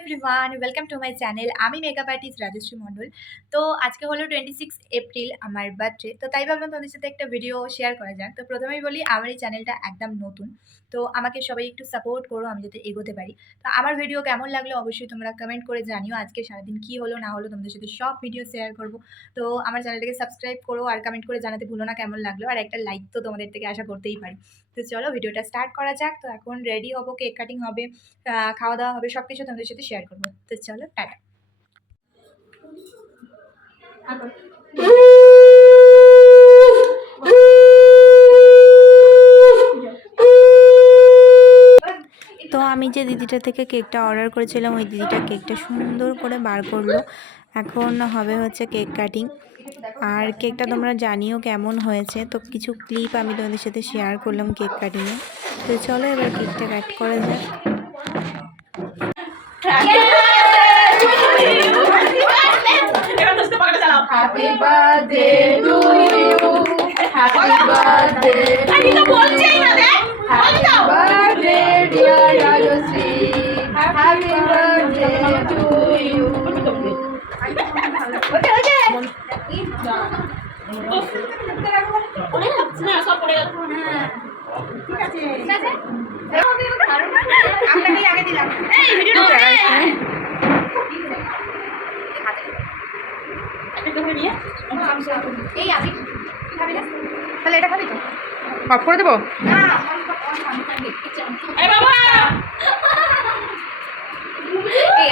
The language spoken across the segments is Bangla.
Everyone, welcome to my channel. আমি মেকআপ আর্টিস্ট রাজশ্রী মণ্ডল। তো আজকে হলো 26 এপ্রিল আমার বার্থডে। তো তাই ভাবলাম তোমাদের সাথে একটা ভিডিও শেয়ার করা যাক। তো প্রথমেই বলি, আমার এই চ্যানেলটা একদম নতুন। তো আমাকে সবাই একটু সাপোর্ট করো, আমি যাতে এগোতে পারি। তো আমার ভিডিও কেমন লাগলো অবশ্যই তোমরা কমেন্ট করে জানিও। আজকে সারাদিন কী হলো না হলো তোমাদের সাথে সব ভিডিও শেয়ার করব। তো আমার চ্যানেলটাকে সাবস্ক্রাইব করো আর কমেন্ট করে জানাতে ভুলো না কেমন লাগলো, আর একটা লাইক তো তোমাদের থেকে আশা করতেই পারি। তো চলো ভিডিওটা স্টার্ট করা যাক। তো এখন রেডি হবো, কেক কাটিং হবে, খাওয়া দাওয়া হবে, সব কিছু তোমাদের সাথে শেয়ার করবো। তো চলো টাটা। তো আমি যে দিদিটা থেকে কেকটা অর্ডার করেছিলাম ওই দিদিটা কেকটা সুন্দর করে বার করলো। এখন হবে হচ্ছে কেক কাটিং, আর কেকটা তোমরা জানিও কেমন হয়েছে। তো কিছু ক্লিপ আমি তোমাদের সাথে শেয়ার করলাম কেক কাটিংয়ে। তো চলো এবার কেকটা কাট করা যাক। Happy birthday to you. Happy birthday to you. Happy birthday dear Rajashree. Happy birthday to you. Okay. আপনাকেই আগে দিলাম। এই ভিডিওটা তাহলে এটা খাবি তো? অফ করে দেবো?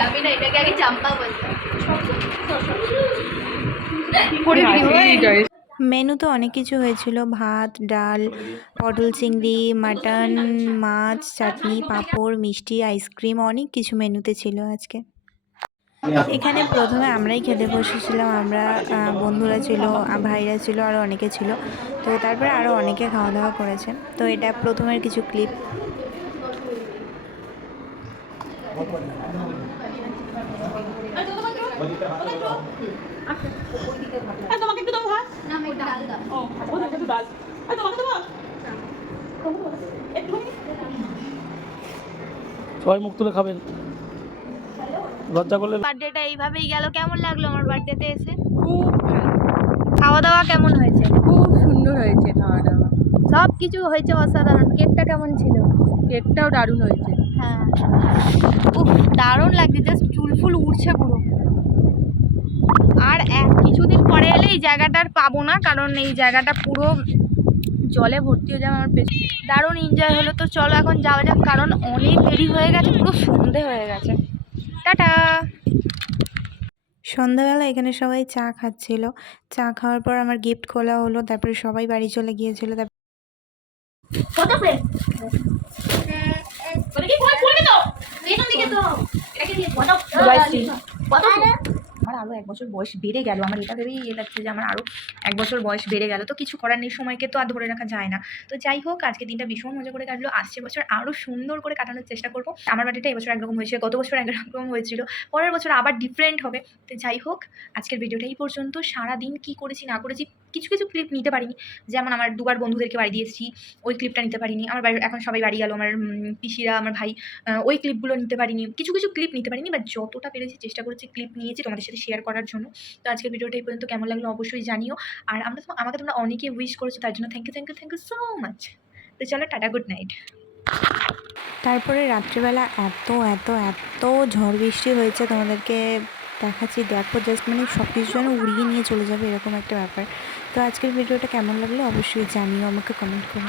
আমি না এটাকে আগে চাম্পা বলতাম। মেনুতে অনেক কিছু হয়েছিল, ভাত, ডাল, পটল চিংড়ি, মাটন, মাছ, চাটনি, পাঁপড়, মিষ্টি, আইসক্রিম, অনেক কিছু মেনুতে ছিল আজকে। এখানে প্রথমে আমরাই খেতে বসেছিলাম, আমরা বন্ধুরা ছিল, ভাইরা ছিল, আরও অনেকে ছিল। তো তারপরে আরও অনেকে খাওয়া দাওয়া করেছে। তো এটা প্রথমের কিছু ক্লিপ। সবাই মুখ তুলে খাবেন, লজ্জা করলে। বার্থডেটা এইভাবেই গেল। কেমন লাগলো আমার বার্থডেতে এসে? খুব ভালো, খাওয়া দাওয়া কেমন হয়েছে? খুব সুন্দর হয়েছে খাওয়া দাওয়া, সব কিছু হয়েছে অসাধারণ। কেকটা কেমন ছিল? কেকটাও দারুণ হয়েছে। হ্যাঁ, উফ দারুণ লাগছে, জাস্ট চুলফুল উঠছে পুরো। আর কিছুদিন পরে এলে এই জায়গাটা আর পাবো না, কারণ এই জায়গাটা পুরো জলে ভর্তি হয়ে যাবে। আমার বেশ দারুণ এনজয় হলো। তো চলো এখন যাওয়া যাক, কারণ অনেক দেরি হয়ে গেছে, পুরো সন্ধে হয়ে গেছে। টাটা। সন্ধ্যাবেলা এখানে সবাই চা খাচ্ছিল। চা খাওয়ার পর আমার গিফট খোলা হলো, তারপরে সবাই বাড়ি চলে গিয়েছিল। আমার আরও 1 বছর বয়স বেড়ে গেল। আমার এটা ভেবেই লাগছে যে আমার আরও 1 বছর বয়স বেড়ে গেল। তো কিছু করার নেই, সময়কে তো আর ধরে রাখা যায় না। তো যাই হোক, আজকে দিনটা ভীষণ মজা করে কাটলো। আসছে বছর আরও সুন্দর করে কাটানোর চেষ্টা করবো। আমার বাড়িটা এবছর একরকম হয়েছে, গত বছর একরকম হয়েছিল, পরের বছর আবার ডিফারেন্ট হবে। তো যাই হোক, আজকের ভিডিওটা এই পর্যন্ত। সারাদিন কী করেছি না করেছি কিছু কিছু ক্লিপ নিতে পারিনি, যেমন আমার দুবার বন্ধুদেরকে বাড়ি দিয়েছি, ওই ক্লিপটা নিতে পারিনি। আমার বাড়ির এখন সবাই বাড়ি গেল, আমার পিসিরা, আমার ভাই, ওই ক্লিপগুলো নিতে পারিনি। কিছু কিছু ক্লিপ নিতে পারিনি, বা যতটা পেরেছি চেষ্টা করেছি ক্লিপ নিয়েছি তোমাদের সাথে শেয়ার করার জন্য। তো আজকের ভিডিওটা এই পর্যন্ত। কেমন লাগলো অবশ্যই জানিও। আর আমাকে তোমরা অনেকে উইশ করেছো, তার জন্য থ্যাংক ইউ সো মাচ। তো চলো টাটা, গুড নাইট। তারপরে রাত্রিবেলা এত এত এত ঝড় বৃষ্টি হয়েছে, তোমাদেরকে দেখাচ্ছি, দেখো জাস্ট, মানে সব কিছু যেন উড়িয়ে নিয়ে চলে যাবে এরকম একটা ব্যাপার। তো আজকের ভিডিওটা কেমন লাগলো অবশ্যই জানিও, আমাকে কমেন্ট করো।